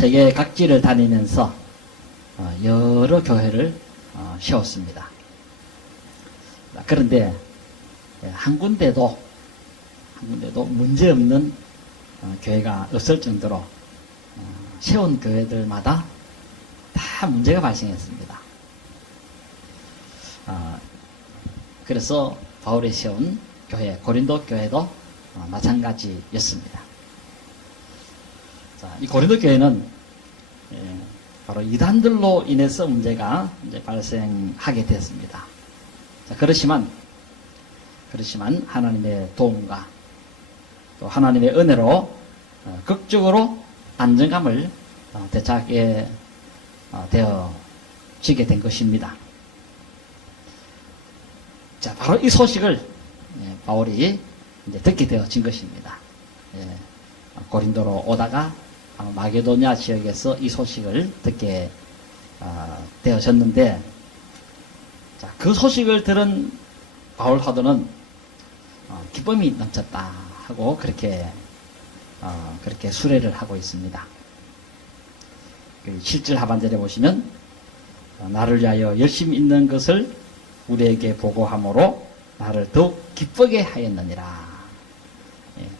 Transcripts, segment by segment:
세계 각지를 다니면서 여러 교회를 세웠습니다. 그런데 한 군데도 문제없는 교회가 없을 정도로 세운 교회들마다 다 문제가 발생했습니다. 그래서 바울이 세운 교회, 고린도 교회도 마찬가지였습니다. 자, 이 고린도 교회는 바로 이단들로 인해서 문제가 이제 발생하게 됐습니다. 자, 그렇지만 하나님의 도움과 또 하나님의 은혜로 극적으로 안정감을 되찾게 되어지게 된 것입니다. 자, 바로 이 소식을 바울이 이제 듣게 되어진 것입니다. 고린도로 오다가 마게도냐 지역에서 이 소식을 듣게 되어졌는데, 자, 그 소식을 들은 바울 사도는 기쁨이 넘쳤다 하고 그렇게 수레를 하고 있습니다. 7절 하반절에 보시면 나를 위하여 열심히 있는 것을 우리에게 보고함으로 나를 더욱 기쁘게 하였느니라.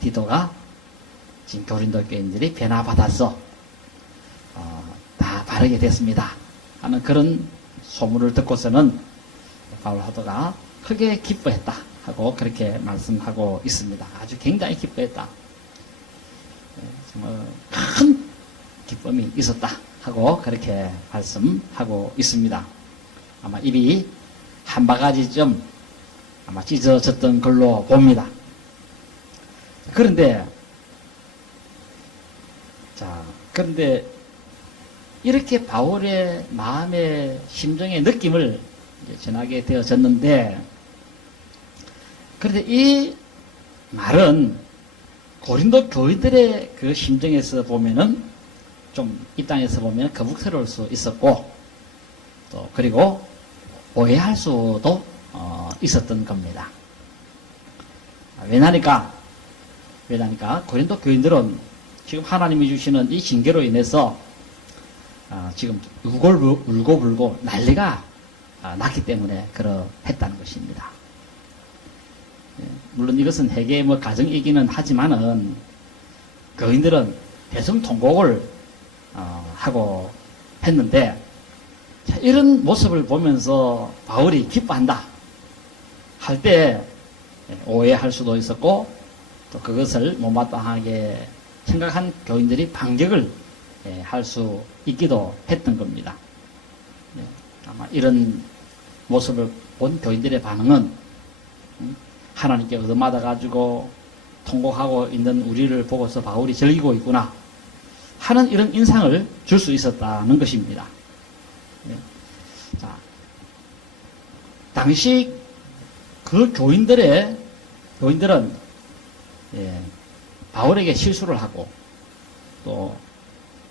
디도가 지금 고린도 교인들이 변화받아서 다 바르게 됐습니다 하는 그런 소문을 듣고서는 바울 사도가 크게 기뻐했다 하고 그렇게 말씀하고 있습니다. 아주 굉장히 기뻐했다. 정말 큰 기쁨이 있었다 하고 그렇게 말씀하고 있습니다. 아마 입이 한 바가지 좀 아마 찢어졌던 걸로 봅니다. 그런데 이렇게 바울의 마음의 심정의 느낌을 전하게 되어졌는데, 그런데 이 말은 고린도 교회들의 그 심정에서 보면은 좀 입장에서 보면 거북스러울 수 있었고, 또 그리고 오해할 수도 있었던 겁니다. 왜냐니까 고린도 교인들은 지금 하나님이 주시는 이 징계로 인해서 지금 울고불고 난리가 났기 때문에 그러했다는 것입니다. 물론 이것은 회개의 가정이기는 하지만은 교인들은 대성통곡을 하고 했는데, 자, 이런 모습을 보면서 바울이 기뻐한다 할 때 오해할 수도 있었고, 또 그것을 못마땅하게 생각한 교인들이 반격을 할 수 있기도 했던 겁니다. 아마 이런 모습을 본 교인들의 반응은 하나님께 얻어맞아가지고 통곡하고 있는 우리를 보고서 바울이 즐기고 있구나 하는 이런 인상을 줄 수 있었다는 것입니다. 자, 당시 그 교인들은 바울에게 실수를 하고 또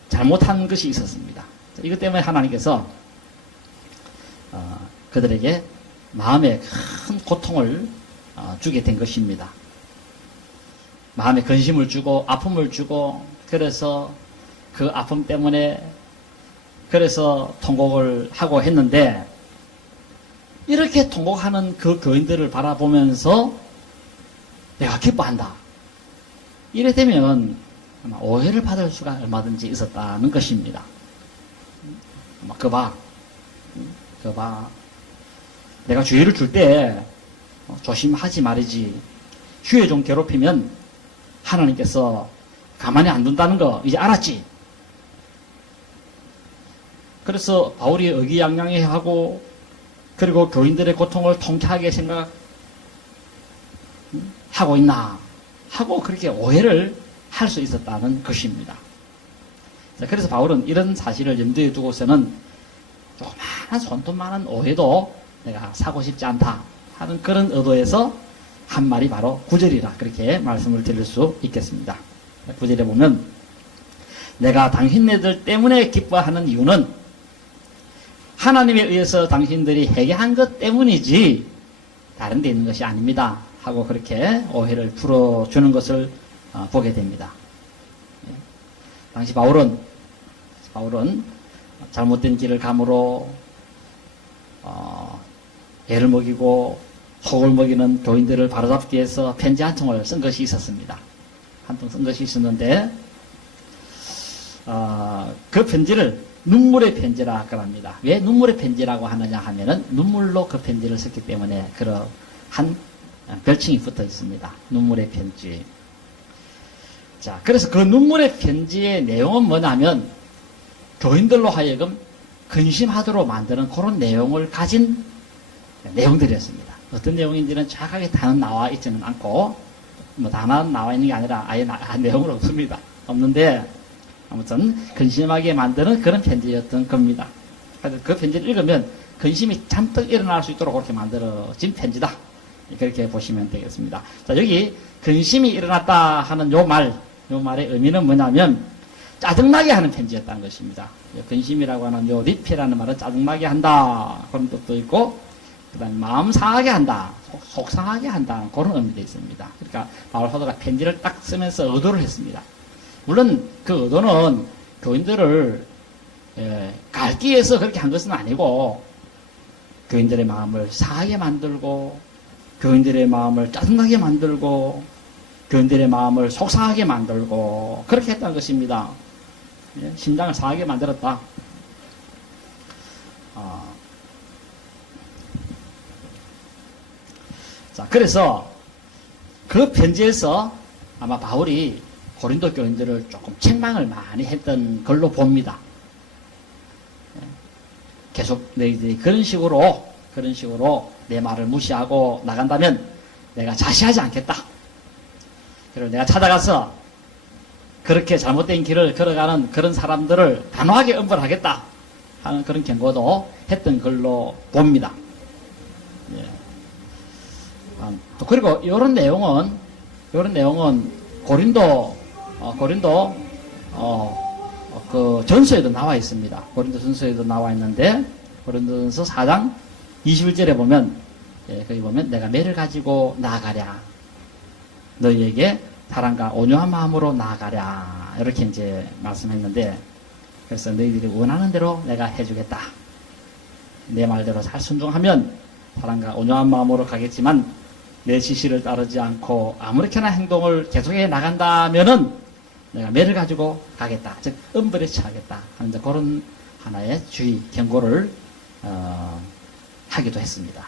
잘못한 것이 있었습니다. 이것 때문에 하나님께서 그들에게 마음에 큰 고통을 주게 된 것입니다. 마음에 근심을 주고 아픔을 주고, 그래서 그 아픔 때문에 그래서 통곡을 하고 했는데, 이렇게 통곡하는 그 교인들을 바라보면서 내가 기뻐한다, 이래 되면 오해를 받을 수가 얼마든지 있었다는 것입니다. 그봐 내가 주의를 줄 때 조심하지 말이지, 주의 좀 괴롭히면 하나님께서 가만히 안 둔다는 거 이제 알았지? 그래서 바울이 의기양양해하고, 그리고 교인들의 고통을 통쾌하게 생각하고 있나 하고 그렇게 오해를 할 수 있었다는 것입니다. 자, 그래서 바울은 이런 사실을 염두에 두고서는 조그마한 손톱 많은 오해도 내가 사고 싶지 않다 하는 그런 의도에서 한 말이 바로 9절이라 그렇게 말씀을 드릴 수 있겠습니다. 9절에 보면 내가 당신네들 때문에 기뻐하는 이유는 하나님에 의해서 당신들이 회개한 것 때문이지 다른 데 있는 것이 아닙니다 하고 그렇게 오해를 풀어주는 것을 보게 됩니다. 당시 바울은 바울은 잘못된 길을 감으로 애를 먹이고 속을 먹이는 교인들을 바로잡기 위해서 편지 한 통을 쓴 것이 있었습니다. 한 통 쓴 것이 있었는데 그 편지를 눈물의 편지라 그럽니다. 왜 눈물의 편지라고 하느냐 하면은 눈물로 그 편지를 썼기 때문에 그러한 별칭이 붙어 있습니다. 눈물의 편지. 자, 그래서 그 눈물의 편지의 내용은 뭐냐면 교인들로 하여금 근심하도록 만드는 그런 내용을 가진 내용들이었습니다. 어떤 내용인지는 정확하게 다는 나와 있지는 않고 뭐 다만 나와 있는 게 아니라 아예 내용은 없습니다. 없는데 아무튼 근심하게 만드는 그런 편지였던 겁니다. 그래서 그 편지를 읽으면 근심이 잔뜩 일어날 수 있도록 그렇게 만들어진 편지다. 그렇게 보시면 되겠습니다. 자, 여기 근심이 일어났다 하는 요 말의 의미는 뭐냐면 짜증나게 하는 편지였다는 것입니다. 근심이라고 하는 요 리피라는 말은 짜증나게 한다 그런 뜻도 있고 그다음에 마음 상하게 한다, 속상하게 한다 그런 의미도 있습니다. 그러니까 바울 사도가 편지를 딱 쓰면서 의도를 했습니다. 물론 그 의도는 교인들을 갈기 위해서 그렇게 한 것은 아니고 교인들의 마음을 상하게 만들고 교인들의 마음을 짜증나게 만들고 교인들의 마음을 속상하게 만들고 그렇게 했다는 것입니다. 심장을 상하게 만들었다. 자, 그래서 그 편지에서 아마 바울이 고린도 교인들을 조금 책망을 많이 했던 걸로 봅니다. 계속 너희들이 그런 식으로 내 말을 무시하고 나간다면 내가 자시하지 않겠다. 그리고 내가 찾아가서 그렇게 잘못된 길을 걸어가는 그런 사람들을 단호하게 엄벌하겠다 하는 그런 경고도 했던 걸로 봅니다. 그리고 이런 내용은 고린도 그 전서에도 나와 있습니다. 고린도 전서에도 나와 있는데 고린도전서 4장 21절에 보면 거기 보면 내가 매를 가지고 나아가랴 너희에게 사랑과 온유한 마음으로 나아가랴 이렇게 이제 말씀했는데 그래서 너희들이 원하는 대로 내가 해주겠다. 내 말대로 잘 순종하면 사랑과 온유한 마음으로 가겠지만 내 지시를 따르지 않고 아무렇게나 행동을 계속해 나간다면은 내가 매를 가지고 가겠다. 즉 엄벌에 처하겠다 하는 그런 하나의 주의 경고를 하기도 했습니다.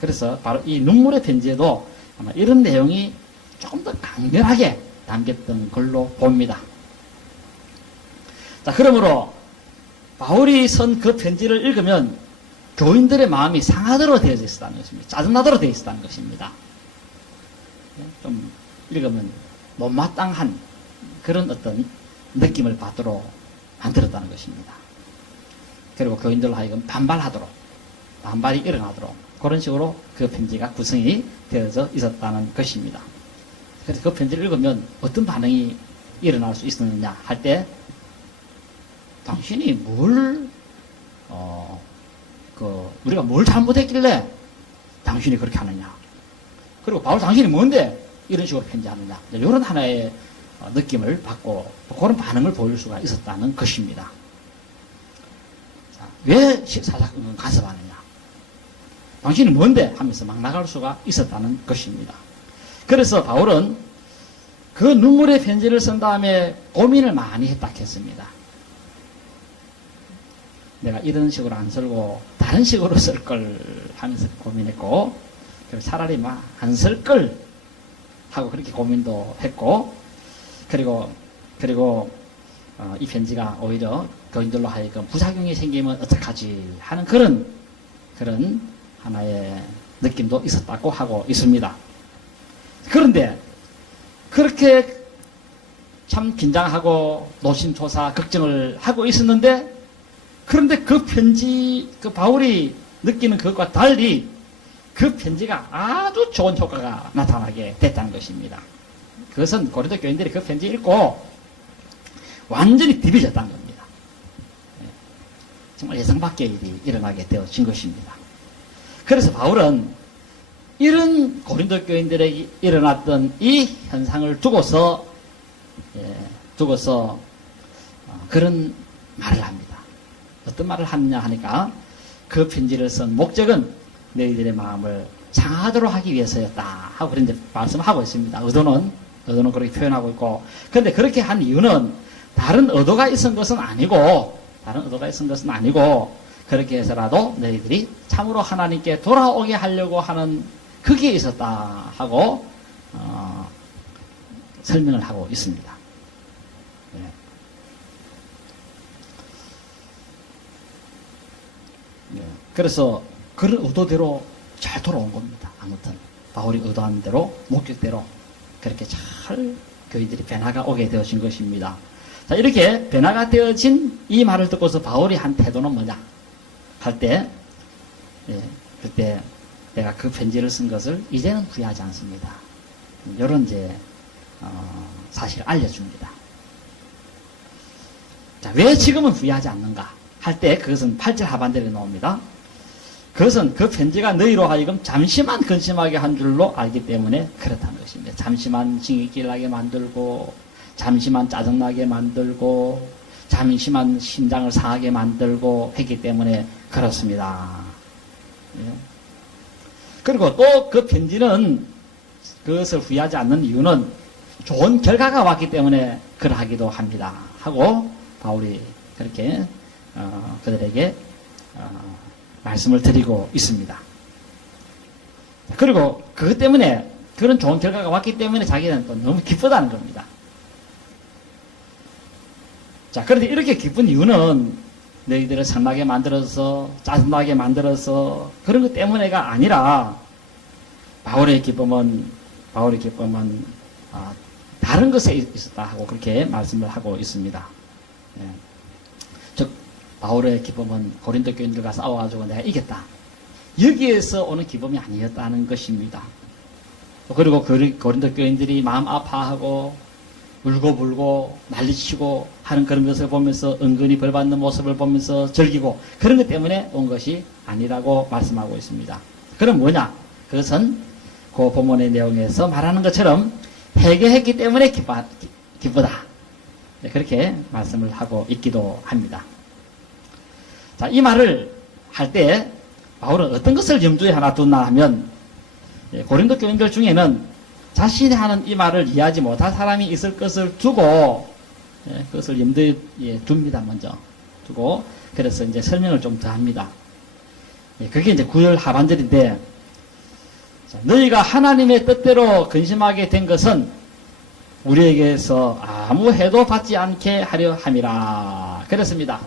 그래서 바로 이 눈물의 편지에도 아마 이런 내용이 조금 더 강렬하게 담겼던 걸로 봅니다. 자, 그러므로 바울이 쓴 그 편지를 읽으면 교인들의 마음이 상하도록 되어져 있었다는 것입니다. 짜증나도록 되어 있었다는 것입니다. 좀 읽으면 못마땅한 그런 어떤 느낌을 받도록 만들었다는 것입니다. 그리고 교인들로 하여금 반발이 일어나도록 그런 식으로 그 편지가 구성이 되어져 있었다는 것입니다. 그래서 그 편지를 읽으면 어떤 반응이 일어날 수 있었느냐 할 때 당신이 우리가 뭘 잘못했길래 당신이 그렇게 하느냐. 그리고 바울 당신이 뭔데 이런 식으로 편지하느냐. 이런 하나의 느낌을 받고 그런 반응을 보일 수가 있었다는 것입니다. 자, 왜 사사건건 간섭하느냐. 당신이 뭔데 하면서 막 나갈 수가 있었다는 것입니다. 그래서 바울은 그 눈물의 편지를 쓴 다음에 고민을 많이 했다 했습니다. 내가 이런 식으로 안 쓸고 다른 식으로 쓸 걸 하면서 고민했고 차라리 막 안 쓸 걸 하고 그렇게 고민도 했고 그리고 이 편지가 오히려 교인들로 하여금 부작용이 생기면 어떡하지 하는 그런 하나의 느낌도 있었다고 하고 있습니다. 그런데 그렇게 참 긴장하고 노심초사 걱정을 하고 있었는데 그런데 그 편지, 그 바울이 느끼는 그것과 달리 그 편지가 아주 좋은 효과가 나타나게 됐다는 것입니다. 그것은 고린도 교인들이 그 편지 읽고 완전히 디비졌다는 겁니다. 정말 예상 밖의 일이 일어나게 되어진 것입니다. 그래서 바울은 이런 고린도 교인들에게 일어났던 이 현상을 두고서 그런 말을 합니다. 어떤 말을 하느냐 하니까 그 편지를 쓴 목적은 너희들의 마음을 상하도록 하기 위해서였다 하고 그런 말씀하고 있습니다. 의도는 그렇게 표현하고 있고, 그런데 그렇게 한 이유는 다른 의도가 있은 것은 아니고 그렇게 해서라도 너희들이 참으로 하나님께 돌아오게 하려고 하는 그게 있었다 하고 설명을 하고 있습니다. 네. 네. 그래서 그런 의도대로 잘 돌아온 겁니다. 아무튼 바울이 의도한 대로 목적대로 그렇게 잘 교인들이 변화가 오게 되어진 것입니다. 자, 이렇게 변화가 되어진 이 말을 듣고서 바울이 한 태도는 뭐냐 할 때, 그때 내가 그 편지를 쓴 것을 이제는 후회하지 않습니다. 이런 이제 사실을 알려줍니다. 자, 왜 지금은 후회하지 않는가 할 때 그것은 8절 하반절에 나옵니다. 그것은 그 편지가 너희로 하여금 잠시만 근심하게 한 줄로 알기 때문에 그렇다는 것입니다. 잠시만 징익질 나게 만들고, 잠시만 짜증나게 만들고, 잠시만 심장을 상하게 만들고 했기 때문에 그렇습니다. 예. 그리고 또 그 편지는 그것을 후회하지 않는 이유는 좋은 결과가 왔기 때문에 그러하기도 합니다. 하고 바울이 그렇게 그들에게 말씀을 드리고 있습니다. 그리고 그것 때문에 그런 좋은 결과가 왔기 때문에 자기는 또 너무 기쁘다는 겁니다. 자, 그런데 이렇게 기쁜 이유는 너희들을 선나게 만들어서 짜증나게 만들어서 그런 것 때문에가 아니라 바울의 기쁨은 다른 것에 있었다 하고 그렇게 말씀을 하고 있습니다. 예. 즉 바울의 기쁨은 고린도 교인들과 싸워가지고 내가 이겼다. 여기에서 오는 기쁨이 아니었다는 것입니다. 그리고 고린도 교인들이 마음 아파하고 울고불고 난리치고 하는 그런 것을 보면서 은근히 벌받는 모습을 보면서 즐기고 그런 것 때문에 온 것이 아니라고 말씀하고 있습니다. 그럼 뭐냐? 그것은 그 본문의 내용에서 말하는 것처럼 회개했기 때문에 기쁘다. 네, 그렇게 말씀을 하고 있기도 합니다. 자, 이 말을 할 때 바울은 어떤 것을 염두에 하나 뒀나 하면 고린도 교인들 중에는 자신이 하는 이 말을 이해하지 못할 사람이 있을 것을 두고 그것을 염두에 둡니다. 먼저 두고 그래서 이제 설명을 좀 더 합니다. 그게 이제 9절 하반절인데, 너희가 하나님의 뜻대로 근심하게 된 것은 우리에게서 아무 해도 받지 않게 하려 함이라 그랬습니다.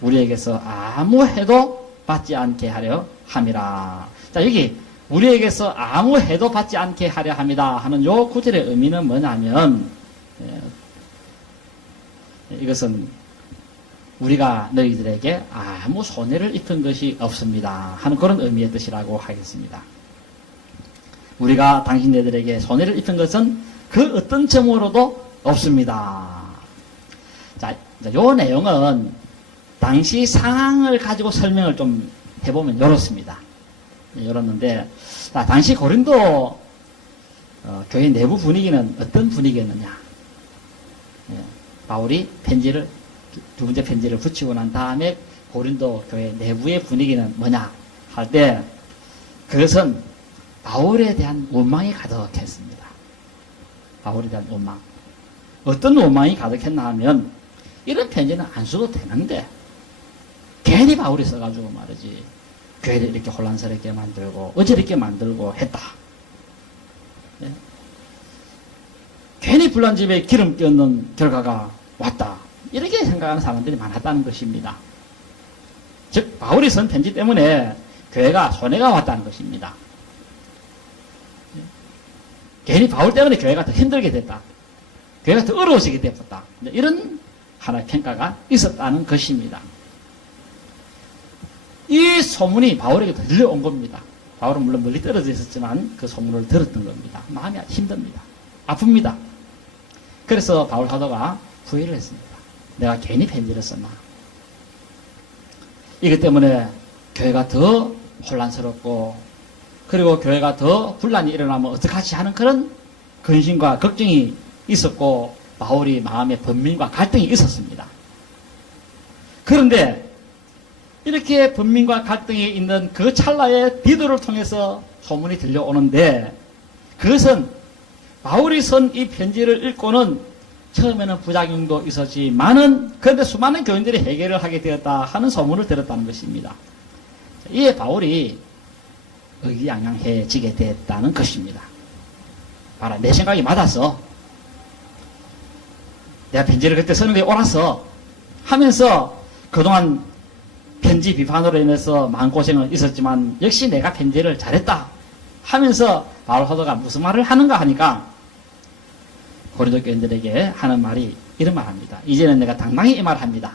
우리에게서 아무 해도 받지 않게 하려 함이라. 자, 여기 우리에게서 아무 해도 받지 않게 하려 합니다 하는 요 구절의 의미는 뭐냐면, 이것은 우리가 너희들에게 아무 손해를 입힌 것이 없습니다 하는 그런 의미의 뜻이라고 하겠습니다. 우리가 당신네들에게 손해를 입힌 것은 그 어떤 점으로도 없습니다. 자, 요 내용은 당시 상황을 가지고 설명을 좀 해보면 이렇습니다. 이렇는데, 당시 고린도 교회 내부 분위기는 어떤 분위기였느냐? 바울이 두 번째 편지를 붙이고 난 다음에 고린도 교회 내부의 분위기는 뭐냐 할 때, 그것은 바울에 대한 원망이 가득했습니다. 바울에 대한 원망. 어떤 원망이 가득했나 하면, 이런 편지는 안 써도 되는데 괜히 바울이 써가지고 말이지 교회를 이렇게 혼란스럽게 만들고 어지럽게 만들고 했다. 네? 괜히 불난 집에 기름 껴는 결과가 왔다. 이렇게 생각하는 사람들이 많았다는 것입니다. 즉 바울이 쓴 편지 때문에 교회가 손해가 왔다는 것입니다. 네? 괜히 바울 때문에 교회가 더 힘들게 됐다. 교회가 더 어려워지게 됐다. 이런 하나의 평가가 있었다는 것입니다. 이 소문이 바울에게 들려온 겁니다. 바울은 물론 멀리 떨어져 있었지만 그 소문을 들었던 겁니다. 마음이 힘듭니다. 아픕니다. 그래서 바울 사도가 후회를 했습니다. 내가 괜히 편지를 썼나. 이것 때문에 교회가 더 혼란스럽고, 그리고 교회가 더 분란이 일어나면 어떡하지 하는 그런 근심과 걱정이 있었고, 바울이 마음에 번민과 갈등이 있었습니다. 그런데 이렇게 번민과 갈등이 있는 그 찰나에 디도를 통해서 소문이 들려오는데 그것은 바울이 쓴 이 편지를 읽고는 처음에는 부작용도 있었지만은 그런데 수많은 교인들이 해결을 하게 되었다 하는 소문을 들었다는 것입니다. 이에 바울이 의기양양해지게 됐다는 것입니다. 봐라, 내 생각이 맞았어. 내가 편지를 그때 쓰는 게 옳았어 하면서 그동안 편지 비판으로 인해서 마음고생은 있었지만 역시 내가 편지를 잘했다 하면서 바울 사도가 무슨 말을 하는가 하니까 고린도 교인들에게 하는 말이 이런 말 합니다. 이제는 내가 당당히 이 말을 합니다.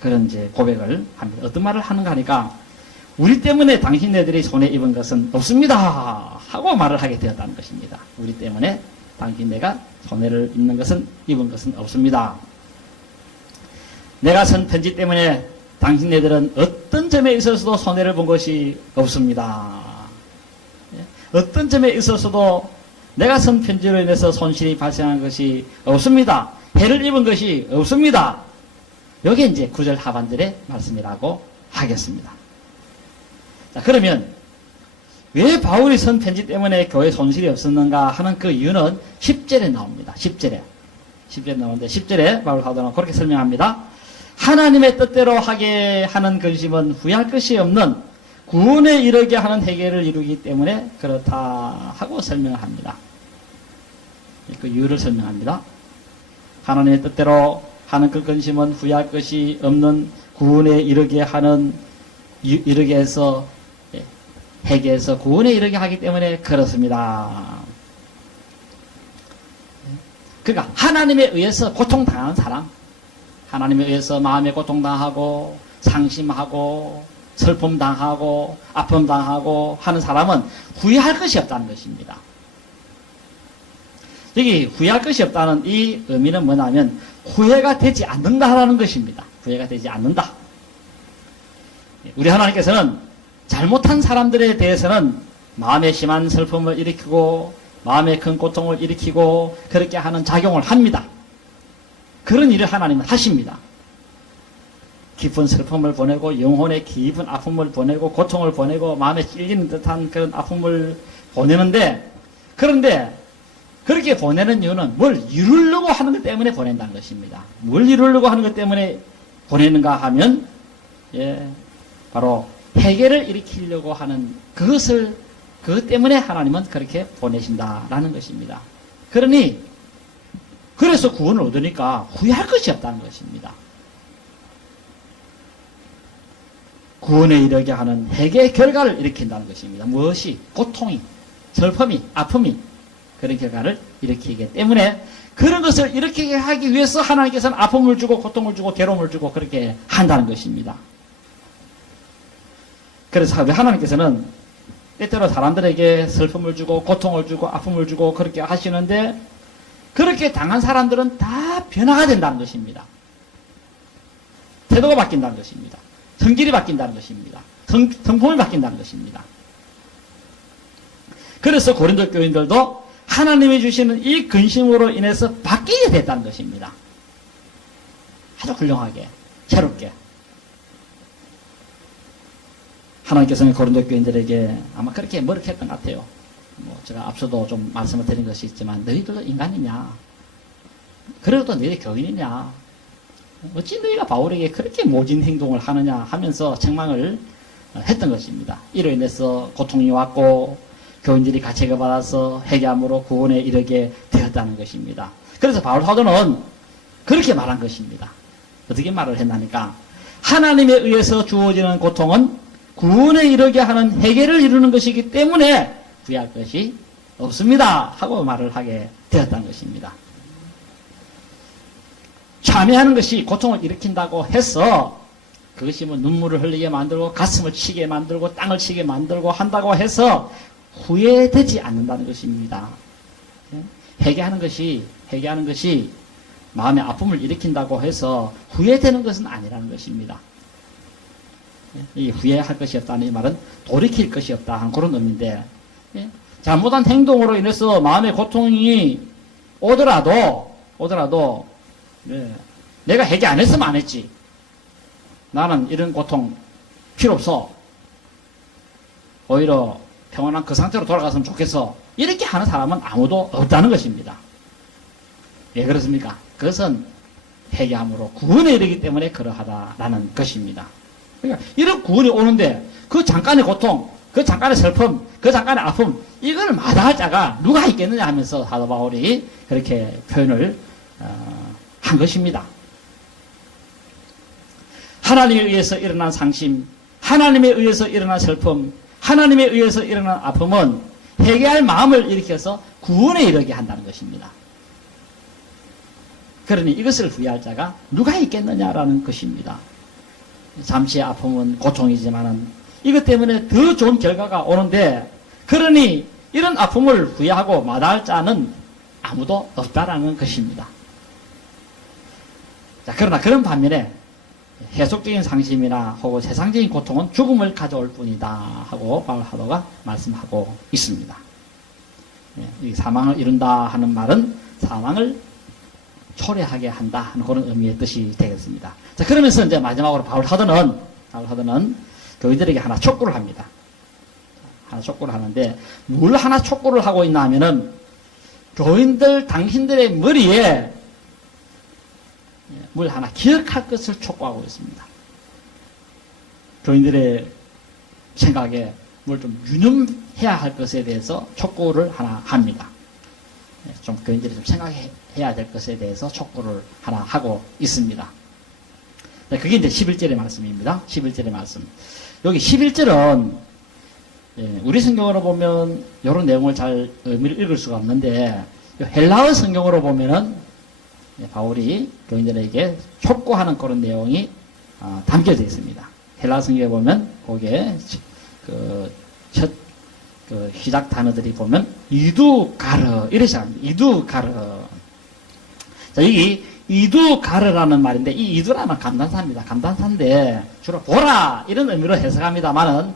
그런 이제 고백을 합니다. 어떤 말을 하는가 하니까 우리 때문에 당신네들이 손해 입은 것은 없습니다 하고 말을 하게 되었다는 것입니다. 우리 때문에 당신네가 손해를 입은 것은 없습니다. 내가 쓴 편지 때문에 당신네들은 어떤 점에 있어서도 손해를 본 것이 없습니다. 어떤 점에 있어서도 내가 쓴 편지로 인해서 손실이 발생한 것이 없습니다. 해를 입은 것이 없습니다. 이게 이제 9절 하반절의 말씀이라고 하겠습니다. 자, 그러면 왜 바울이 쓴 편지 때문에 교회 손실이 없었는가 하는 그 이유는 10절에 나옵니다. 10절에 나오는데 10절에 바울 사도는 그렇게 설명합니다. 하나님의 뜻대로 하게 하는 근심은 후회할 것이 없는 구원에 이르게 하는 해결을 이루기 때문에 그렇다 하고 설명을 합니다. 그 이유를 설명합니다. 하나님의 뜻대로 하는 그 근심은 후회할 것이 없는 구원에 이르게 해서 해결해서 구원에 이르게 하기 때문에 그렇습니다. 그러니까 하나님에 의해서 고통당하는 사람, 하나님에 의해서 마음에 고통당하고 상심하고 슬픔당하고 아픔당하고 하는 사람은 후회할 것이 없다는 것입니다. 여기 후회할 것이 없다는 이 의미는 뭐냐면 후회가 되지 않는다라는 것입니다. 후회가 되지 않는다. 우리 하나님께서는 잘못한 사람들에 대해서는 마음에 심한 슬픔을 일으키고 마음에 큰 고통을 일으키고 그렇게 하는 작용을 합니다. 그런 일을 하나님은 하십니다. 깊은 슬픔을 보내고 영혼의 깊은 아픔을 보내고 고통을 보내고 마음에 찔리는 듯한 그런 아픔을 보내는데 그런데 그렇게 보내는 이유는 뭘 이루려고 하는 것 때문에 보낸다는 것입니다. 뭘 이루려고 하는 것 때문에 보내는가 하면 바로 해결을 일으키려고 하는 그것 때문에 하나님은 그렇게 보내신다라는 것입니다. 그래서 구원을 얻으니까 후회할 것이 없다는 것입니다. 구원에 이르게 하는 해결 결과를 일으킨다는 것입니다. 무엇이? 고통이, 슬픔이, 아픔이 그런 결과를 일으키기 때문에 그런 것을 일으키게 하기 위해서 하나님께서는 아픔을 주고 고통을 주고 괴로움을 주고 그렇게 한다는 것입니다. 그래서 하나님께서는 때때로 사람들에게 슬픔을 주고 고통을 주고 아픔을 주고 그렇게 하시는데 그렇게 당한 사람들은 다 변화가 된다는 것입니다. 태도가 바뀐다는 것입니다. 성질이 바뀐다는 것입니다. 성품이 바뀐다는 것입니다. 그래서 고린도 교인들도 하나님이 주시는 이 근심으로 인해서 바뀌게 됐다는 것입니다. 아주 훌륭하게, 새롭게. 하나님께서는 고린도 교인들에게 아마 그렇게 머쓱했던 것 같아요. 제가 앞서도 좀 말씀을 드린 것이 있지만 너희들도 인간이냐? 그래도 너희 교인이냐? 어찌 너희가 바울에게 그렇게 모진 행동을 하느냐 하면서 책망을 했던 것입니다. 이로 인해서 고통이 왔고 교인들이 가책을 받아서 회개함으로 구원에 이르게 되었다는 것입니다. 그래서 바울 사도는 그렇게 말한 것입니다. 어떻게 말을 했나니까 하나님에 의해서 주어지는 고통은 구원에 이르게 하는 해결을 이루는 것이기 때문에 후회할 것이 없습니다 하고 말을 하게 되었다는 것입니다. 참회하는 것이 고통을 일으킨다고 해서 그것이 눈물을 흘리게 만들고 가슴을 치게 만들고 땅을 치게 만들고 한다고 해서 후회되지 않는다는 것입니다. 회개하는 것이 마음의 아픔을 일으킨다고 해서 후회되는 것은 아니라는 것입니다. 이 후회할 것이 없다는 이 말은 돌이킬 것이 없다 하는 그런 의미인데 잘못한 행동으로 인해서 마음의 고통이 오더라도 내가 해결 안 했으면 안 했지. 나는 이런 고통 필요 없어. 오히려 평온한 그 상태로 돌아갔으면 좋겠어. 이렇게 하는 사람은 아무도 없다는 것입니다. 왜 그렇습니까? 그것은 회개함으로 구원에 이르기 때문에 그러하다라는 것입니다. 그러니까 이런 구원이 오는데 그 잠깐의 고통, 그 잠깐의 슬픔, 그 잠깐의 아픔, 이걸 마다할 자가 누가 있겠느냐 하면서 사도 바울이 그렇게 표현을 한 것입니다. 하나님에 의해서 일어난 상심, 하나님에 의해서 일어난 슬픔, 하나님에 의해서 일어난 아픔은 회개할 마음을 일으켜서 구원에 이르게 한다는 것입니다. 그러니 이것을 후회할 자가 누가 있겠느냐라는 것입니다. 잠시의 아픔은 고통이지만은 이것 때문에 더 좋은 결과가 오는데, 그러니 이런 아픔을 후회하고 마다할 자는 아무도 없다라는 것입니다. 자, 그러나 그런 반면에 해속적인 상심이나 혹은 세상적인 고통은 죽음을 가져올 뿐이다 하고 바울 사도가 말씀하고 있습니다. 이 사망을 이룬다 하는 말은 사망을 초래하게 한다 하는 그런 의미의 뜻이 되겠습니다. 자, 그러면서 이제 마지막으로 바울 사도는 교인들에게 하나 촉구를 합니다. 하나 촉구를 하는데, 뭘 하나 촉구를 하고 있나 하면은, 교인들 당신들의 머리에 뭘 하나 기억할 것을 촉구하고 있습니다. 교인들의 생각에 뭘 좀 유념해야 할 것에 대해서 촉구를 하나 합니다. 좀 교인들이 좀 생각해야 될 것에 대해서 촉구를 하나 하고 있습니다. 그게 이제 11절의 말씀입니다. 11절의 말씀. 여기 11절은 우리 성경으로 보면 이런 내용을 잘 의미를 읽을 수가 없는데, 헬라어 성경으로 보면은 바울이 교인들에게 촉구하는 그런 내용이 담겨져 있습니다. 헬라어 성경에 보면 거기에 그 시작 단어들이 보면 이두가르 이렇게 시작합니다. 이두가르. 자, 여기 이두가르라는 말인데, 이 이두라는 감탄사입니다. 감탄사인데 주로 보라 이런 의미로 해석합니다만은,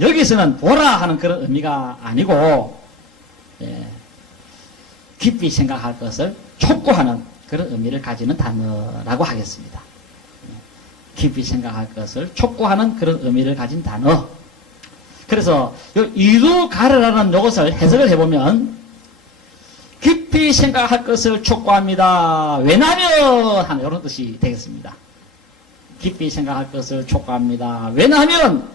여기서는 보라 하는 그런 의미가 아니고 깊이 생각할 것을 촉구하는 그런 의미를 가지는 단어라고 하겠습니다. 깊이 생각할 것을 촉구하는 그런 의미를 가진 단어. 그래서 이두가르라는 이것을 해석을 해보면 깊이 생각할 것을 촉구합니다. 왜냐하면 하는 이런 뜻이 되겠습니다. 깊이 생각할 것을 촉구합니다. 왜냐하면,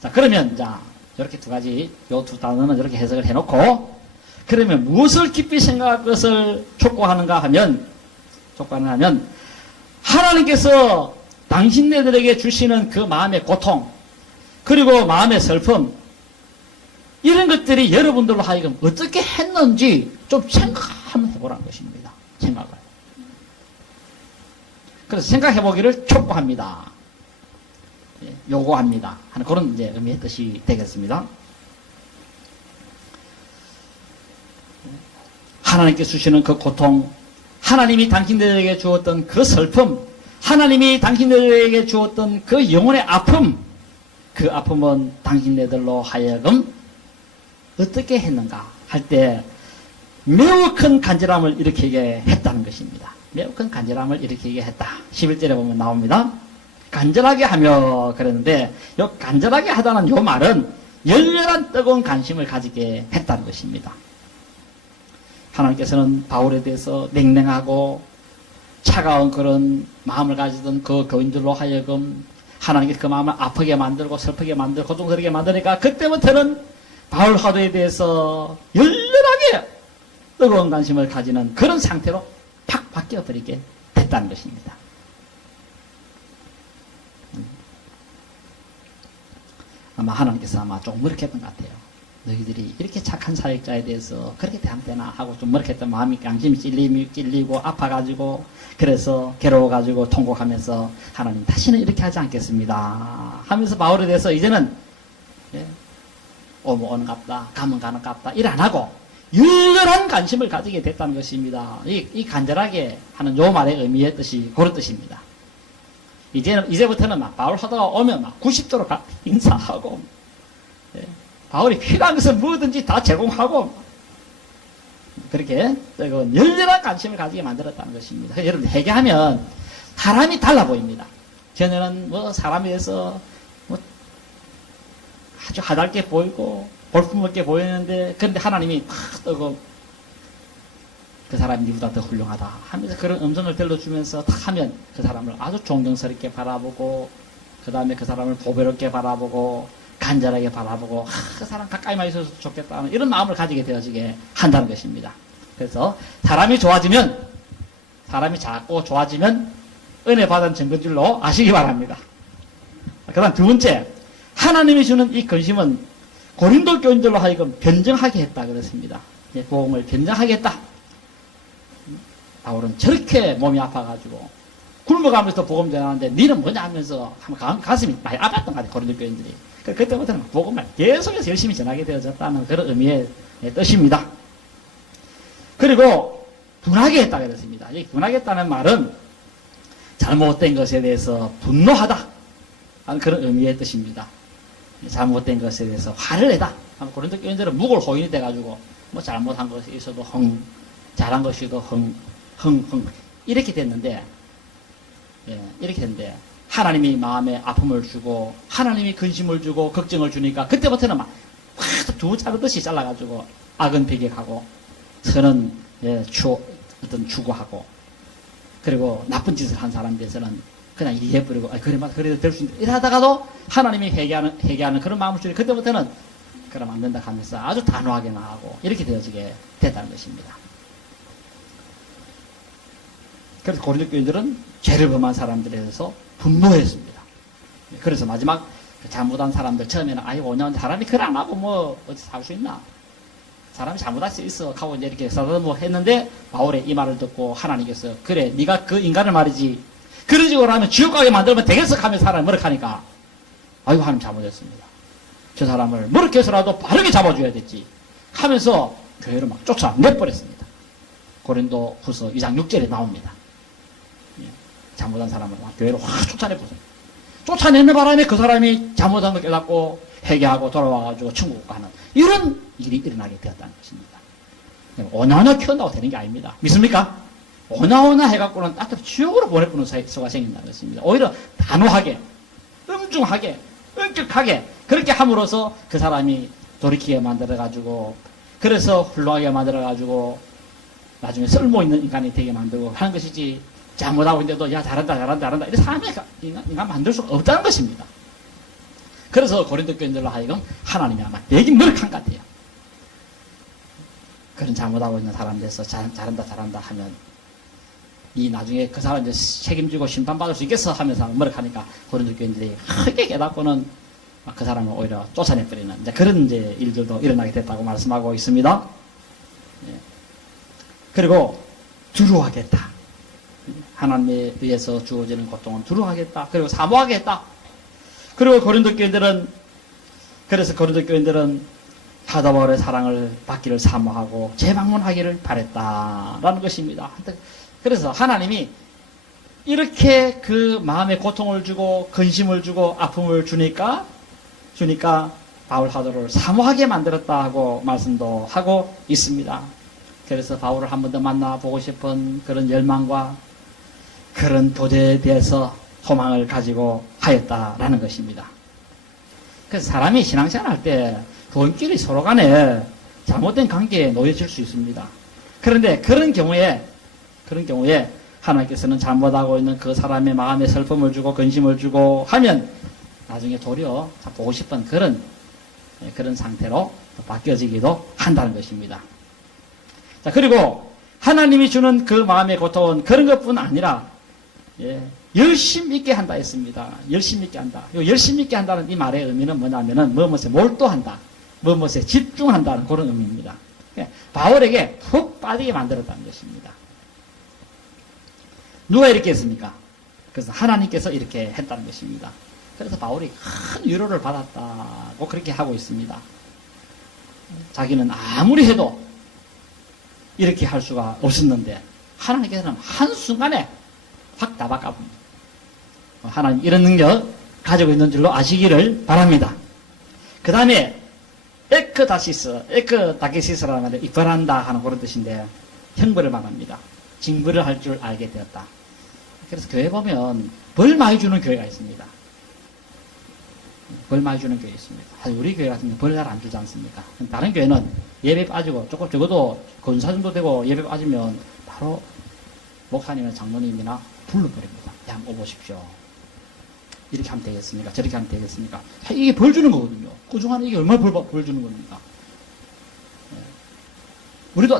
자, 그러면 자 이렇게 두 가지, 요 두 단어는 이렇게 해석을 해놓고, 그러면 무엇을 깊이 생각할 것을 촉구하는가 하면, 하나님께서 당신네들에게 주시는 그 마음의 고통, 그리고 마음의 슬픔, 이런 것들이 여러분들로 하여금 어떻게 했는지 좀 생각 한번 해보라는 것입니다. 생각을. 그래서 생각해보기를 촉구합니다. 요구합니다. 하는 그런 이제 의미의 뜻이 되겠습니다. 하나님께 주시는 그 고통, 하나님이 당신들에게 주었던 그 슬픔, 하나님이 당신들에게 주었던 그 영혼의 아픔, 그 아픔은 당신네들로 하여금 어떻게 했는가 할 때 매우 큰 간절함을 일으키게 했다는 것입니다. 매우 큰 간절함을 일으키게 했다. 11절에 보면 나옵니다. 간절하게 하며 그랬는데, 요 간절하게 하다는 요 말은 열렬한 뜨거운 관심을 가지게 했다는 것입니다. 하나님께서는 바울에 대해서 냉랭하고 차가운 그런 마음을 가지던 그 교인들로 하여금 하나님께 그 마음을 아프게 만들고 슬프게 만들고 고통스럽게 만드니까, 그때부터는 바울 사도에 대해서 열렬하게 뜨거운 관심을 가지는 그런 상태로 팍 바뀌어버리게 됐다는 것입니다. 아마 하나님께서 아마 좀 머쓱했던 것 같아요. 너희들이 이렇게 착한 사역자에 대해서 그렇게 대하면 되나 하고 좀 머쓱했던 마음이, 양심이 찔리고 아파가지고, 그래서 괴로워가지고 통곡하면서 하나님 다시는 이렇게 하지 않겠습니다 하면서 바울에 대해서 이제는 오면 오는 갑다, 가면 가는 갑다 일 안 하고 열렬한 관심을 가지게 됐다는 것입니다. 이 간절하게 하는 요 말의 의미의 뜻이 그런 뜻입니다. 이제부터는 막 바울 사도가 오면 막 90도로 인사하고, 바울이 필요한 것은 뭐든지 다 제공하고, 그렇게 열렬한 관심을 가지게 만들었다는 것입니다. 여러분, 회개하면 사람이 달라 보입니다. 전에는 뭐 사람에 대해서 뭐 아주 하달게 보이고 볼품없게 보이는데, 그런데 하나님이 팍 뜨고 그 사람이 니보다 더 훌륭하다 하면서 그런 음성을 들려주면서 탁 하면 그 사람을 아주 존경스럽게 바라보고, 그 다음에 그 사람을 보배롭게 바라보고 간절하게 바라보고, 그 사람 가까이만 있어서 좋겠다는 이런 마음을 가지게 되어지게 한다는 것입니다. 그래서 사람이 좋아지면, 사람이 작고 좋아지면 은혜 받은 증거줄로 아시기 바랍니다. 그 다음 두 번째, 하나님이 주는 이 근심은 고린도 교인들로 하여금 변정하게 했다 그랬습니다. 복음을 변정하게 했다. 바울은 저렇게 몸이 아파가지고 굶어가면서 복음 전하는데 니는 뭐냐 하면서 가슴이 많이 아팠던 것 같아요, 고린도 교인들이. 그때부터는 복음을 계속해서 열심히 전하게 되어졌다는 그런 의미의 뜻입니다. 그리고 분하게 했다 그랬습니다. 이 분하게 했다는 말은 잘못된 것에 대해서 분노하다 하는 그런 의미의 뜻입니다. 잘못된 것에 대해서 화를 내다. 고린도 교인들은 묵을 호인이 돼가지고 뭐 잘못한 것이 있어도 잘한 것이도 이렇게 됐는데, 이렇게 됐는데 하나님이 마음에 아픔을 주고 하나님이 근심을 주고 걱정을 주니까 그때부터는 막 두 자르듯이 잘라가지고 악은 배격하고 선은 어떤 추구하고, 그리고 나쁜 짓을 한 사람에 대해서는 그냥 이해해버리고, 그래도 될 수 있는데, 이러다가도 하나님이 회개하는 그런 마음을 주니 그때부터는 그럼 안 된다 하면서 아주 단호하게 나가고 이렇게 되어지게 됐다는 것입니다. 그래서 고린도 교인들은 죄를 범한 사람들에 대해서 분노했습니다. 그래서 마지막 잘못한 사람들, 처음에는 아이고 오냐는데 사람이 그래 안 하고 뭐 어디 살 수 있나, 사람이 잘못할 수 있어 하고 이제 이렇게 써서 했는데, 바울의 이 말을 듣고 하나님께서 그래 네가 그 인간을 말이지 그런 식으로 하면 지옥 가게 만들면 되겠어 하면서 사람을 머쓱하니까, 아이고 하나님 잘못했습니다, 저 사람을 머쓱 해서라도 바르게 잡아줘야 됐지 하면서 교회를 막 쫓아내버렸습니다. 고린도 후서 2장 6절에 나옵니다. 잘못한 사람을 막 교회로 확 쫓아내버렸어요. 쫓아내는 바람에 그 사람이 잘못한 걸 깨닫고 회개하고 돌아와가지고 천국 가는 이런 일이 일어나게 되었다는 것입니다. 오냐오냐 키운다고 되는 게 아닙니다. 믿습니까? 오냐오냐 해갖고는 따뜻 지옥으로 보내보는 수가 생긴다는 것입니다. 오히려 단호하게, 엄중하게, 엄격하게 그렇게 함으로써 그 사람이 돌이키게 만들어가지고, 그래서 훌륭하게 만들어가지고 나중에 쓸모있는 인간이 되게 만들고 하는 것이지, 잘못하고 있는데도 야 잘한다 이렇게 사람이 인간 만들 수가 없다는 것입니다. 그래서 고린도 교인들로 하여금 하나님이 아마 되게 노력한 것 같아요. 그런 잘못하고 있는 사람들에서 잘한다 하면 이 나중에 그 사람 이제 책임지고 심판받을 수 있겠어 하면서 노력하니까 고린도 교인들이 크게 깨닫고는 그 사람을 오히려 쫓아내버리는 그런 이제 일들도 일어나게 됐다고 말씀하고 있습니다. 그리고 두려워하겠다. 하나님에 의해서 주어지는 고통은 두려워하겠다. 그리고 사모하겠다. 그리고 고린도 교인들은 사도 바울의 사랑을 받기를 사모하고 재방문하기를 바랬다라는 것입니다. 그래서 하나님이 이렇게 그 마음에 고통을 주고 근심을 주고 아픔을 주니까 바울 사도를 사모하게 만들었다 하고 말씀도 하고 있습니다. 그래서 바울을 한 번 더 만나보고 싶은 그런 열망과 그런 도전에 대해서 소망을 가지고 하였다라는 것입니다. 그래서 사람이 신앙생활 할 때 그원끼리 서로 간에 잘못된 관계에 놓여질 수 있습니다. 그런데 그런 경우에 하나님께서는 잘못하고 있는 그 사람의 마음에 슬픔을 주고 근심을 주고 하면 나중에 도리어 보고 싶은 그런 상태로 바뀌어지기도 한다는 것입니다. 자, 그리고 하나님이 주는 그 마음의 고통은 그런 것뿐 아니라 열심히 있게 한다 했습니다. 열심히 있게 한다. 열심히 있게 한다는 이 말의 의미는 뭐냐면은 무엇에 몰두한다, 무엇에 집중한다는 그런 의미입니다. 바울에게 푹 빠지게 만들었다는 것입니다. 누가 이렇게 했습니까? 그래서 하나님께서 이렇게 했다는 것입니다. 그래서 바울이 큰 위로를 받았다고 그렇게 하고 있습니다. 자기는 아무리 해도 이렇게 할 수가 없었는데 하나님께서는 한순간에 확 다 바꿔봅니다. 하나님 이런 능력 가지고 있는 줄로 아시기를 바랍니다. 그 다음에 에크다키시스라는 말이 벌한다 하는 그런 뜻인데 형벌을 말합니다. 징벌을 할 줄 알게 되었다. 그래서 교회 보면 벌 많이 주는 교회가 있습니다. 벌 많이 주는 교회 있습니다. 사실 우리 교회 같은 경우는 벌 잘 안 주지 않습니까? 다른 교회는 예배 빠지고 조금 적어도 권사 정도 되고 예배 빠지면 바로 목사님이나 장로님이나 불러버립니다. 야, 한번 오보십시오. 이렇게 하면 되겠습니까? 저렇게 하면 되겠습니까? 이게 벌 주는 거거든요. 그중에 이게 얼마나 벌 주는 겁니까?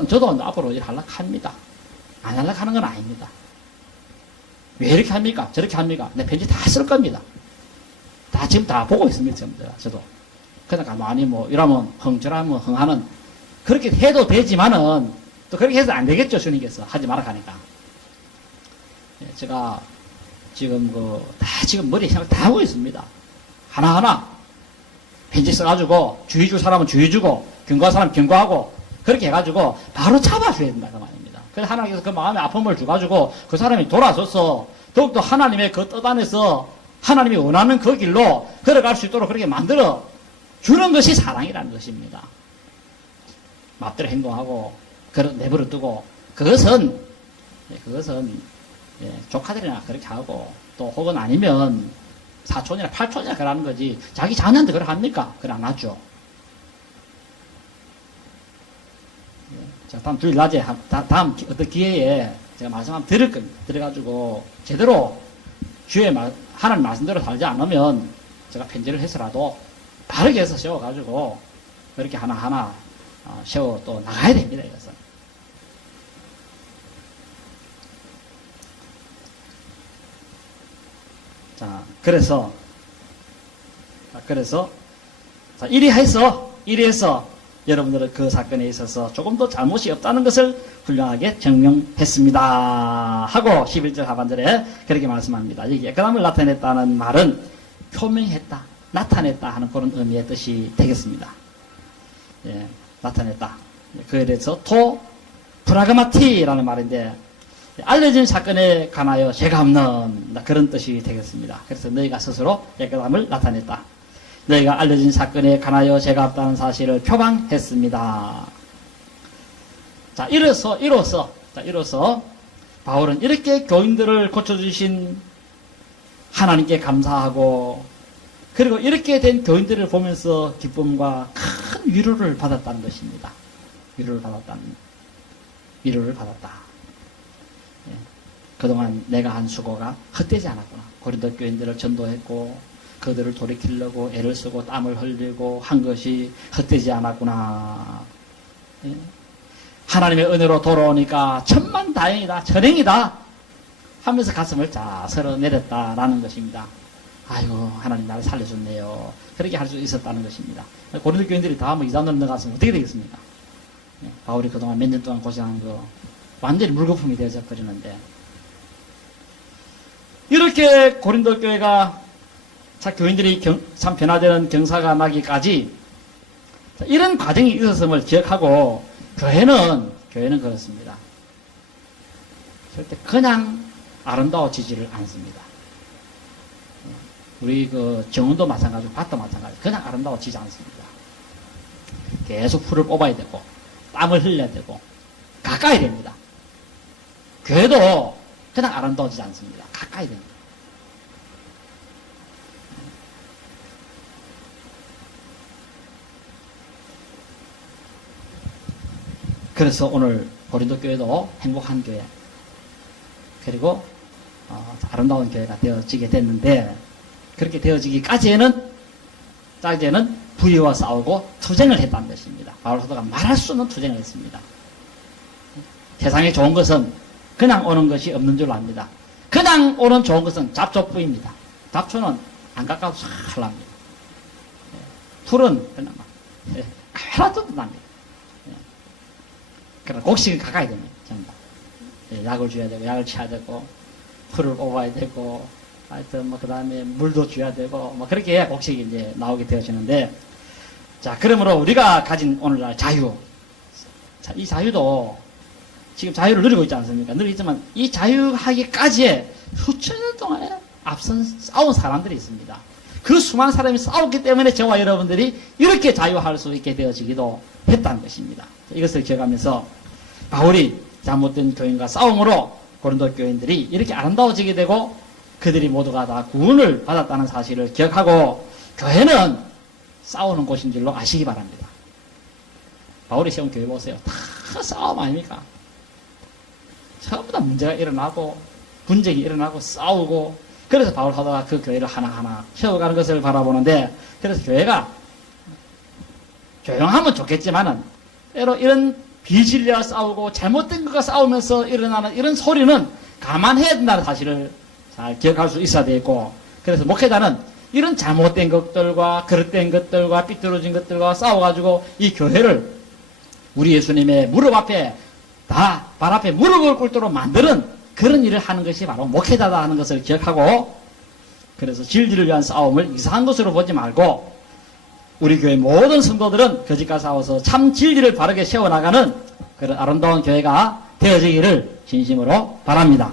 저도 앞으로 일 하려고 합니다. 안 하려고 하는 건 아닙니다. 왜 이렇게 합니까? 저렇게 합니까? 내 편지 다 쓸 겁니다. 지금 다 보고 있습니다. 저도. 그냥 가만히 이러면 흥절하면 흥하는, 그렇게 해도 되지만은, 또 그렇게 해서 안 되겠죠. 주님께서. 하지 마라 하니까. 제가 지금 지금 머리에 생각 다 하고 있습니다. 하나하나 편지 써가지고 주의 줄 사람은 주의 주고 경고할 사람은 경고하고 그렇게 해가지고 바로 잡아줘야 된다 그 말입니다. 그래서 하나님께서 그 마음의 아픔을 주가지고 그 사람이 돌아서서 더욱더 하나님의 그 뜻 안에서 하나님이 원하는 그 길로 걸어갈 수 있도록 그렇게 만들어 주는 것이 사랑이라는 것입니다. 맘대로 행동하고 내버려 두고 그것은 조카들이나 그렇게 하고 또 혹은 아니면 사촌이나 팔촌이나 그러는 거지 자기 자녀한테 그렇게 합니까? 그래 안 하죠. 자, 다음 주일 낮에 다음 어떤 기회에 제가 말씀 한번 들을 겁니다. 들어가지고 제대로 주의 하나님 말씀대로 살지 않으면 제가 편지를 해서라도 바르게 해서 세워가지고 그렇게 하나하나 세워 또 나가야 됩니다. 이것은. 자, 그래서 이리 해서 여러분들은 그 사건에 있어서 조금 더 잘못이 없다는 것을 훌륭하게 증명했습니다. 하고 11절 하반절에 그렇게 말씀합니다. 여기 깨끗함을 나타냈다는 말은 표명했다, 나타냈다 하는 그런 의미의 뜻이 되겠습니다. 예, 나타냈다. 그에 대해서 프라그마티라는 말인데 알려진 사건에 관하여 죄가 없는 그런 뜻이 되겠습니다. 그래서 너희가 스스로 깨끗함을 나타냈다. 너희가 알려진 사건에 관하여 죄가 없다는 사실을 표방했습니다. 자, 이로써 바울은 이렇게 교인들을 고쳐주신 하나님께 감사하고 그리고 이렇게 된 교인들을 보면서 기쁨과 큰 위로를 받았다는 것입니다. 위로를 받았다. 그동안 내가 한 수고가 헛되지 않았구나. 고린도 교인들을 전도했고 그들을 돌이키려고 애를 쓰고 땀을 흘리고 한 것이 헛되지 않았구나. 하나님의 은혜로 돌아오니까 천만다행이다, 천행이다 하면서 가슴을 서로 내렸다라는 것입니다. 아이고 하나님 나를 살려줬네요. 그렇게 할 수 있었다는 것입니다. 고린도 교인들이 다 이단으로 나갔으면 어떻게 되겠습니까? 바울이 그동안 몇 년 동안 고생한 거 완전히 물거품이 되어져 버리는데 이렇게 고린도 교회가 교인들이 참 변화되는 경사가 나기까지 이런 과정이 있었음을 기억하고 교회는 그렇습니다. 절대 그냥 아름다워지지를 않습니다. 우리 정원도 마찬가지고 밭도 마찬가지고 그냥 아름다워지지 않습니다. 계속 풀을 뽑아야 되고 땀을 흘려야 되고 가까이 됩니다. 교회도 그냥 아름다워지지 않습니다. 가까이 됩니다. 그래서 오늘 고린도 교회도 행복한 교회 그리고 아름다운 교회가 되어지게 됐는데 그렇게 되어지기까지는 불의와 싸우고 투쟁을 했다는 것입니다. 바울 사도가 말할 수 없는 투쟁을 했습니다. 세상에 좋은 것은 그냥 오는 것이 없는 줄 압니다. 그냥 오는 좋은 것은 잡초뿌입니다. 잡초는 안 가까워서 잘 납니다. 풀은 그냥 하나도 납니다. 그러나 곡식은 가까이 됩니다. 전부. 약을 줘야 되고, 약을 쳐야 되고, 풀을 뽑아야 되고, 하여튼 그 다음에 물도 줘야 되고, 그렇게 해야 곡식이 이제 나오게 되어지는데, 자, 그러므로 우리가 가진 오늘날 자유. 자, 이 자유도 지금 자유를 누리고 있지 않습니까? 누리고 있지만 이 자유하기까지의 수천 년 동안에 앞선 싸운 사람들이 있습니다. 그 수많은 사람이 싸웠기 때문에 저와 여러분들이 이렇게 자유할 수 있게 되어지기도 했다는 것입니다. 이것을 기억하면서 바울이 잘못된 교인과 싸움으로 고린도 교인들이 이렇게 아름다워지게 되고 그들이 모두가 다 구원을 받았다는 사실을 기억하고 교회는 싸우는 곳인 줄로 아시기 바랍니다. 바울이 세운 교회 보세요. 다 싸움 아닙니까? 전부 다 문제가 일어나고 분쟁이 일어나고 싸우고 그래서 바울 하다가 그 교회를 하나하나 세워가는 것을 바라보는데 그래서 교회가 조용하면 좋겠지만은 때로 이런 비진리와 싸우고 잘못된 것과 싸우면서 일어나는 이런 소리는 감안해야 된다는 사실을 잘 기억할 수 있어야 되고 그래서 목회자는 이런 잘못된 것들과 그릇된 것들과 삐뚤어진 것들과 싸워가지고 이 교회를 우리 예수님의 무릎 앞에 다 발 앞에 무릎을 꿇도록 만드는 그런 일을 하는 것이 바로 목회자다 하는 것을 기억하고 그래서 진리를 위한 싸움을 이상한 것으로 보지 말고 우리 교회 모든 성도들은 거짓과 싸워서 참 진리를 바르게 세워나가는 그런 아름다운 교회가 되어지기를 진심으로 바랍니다.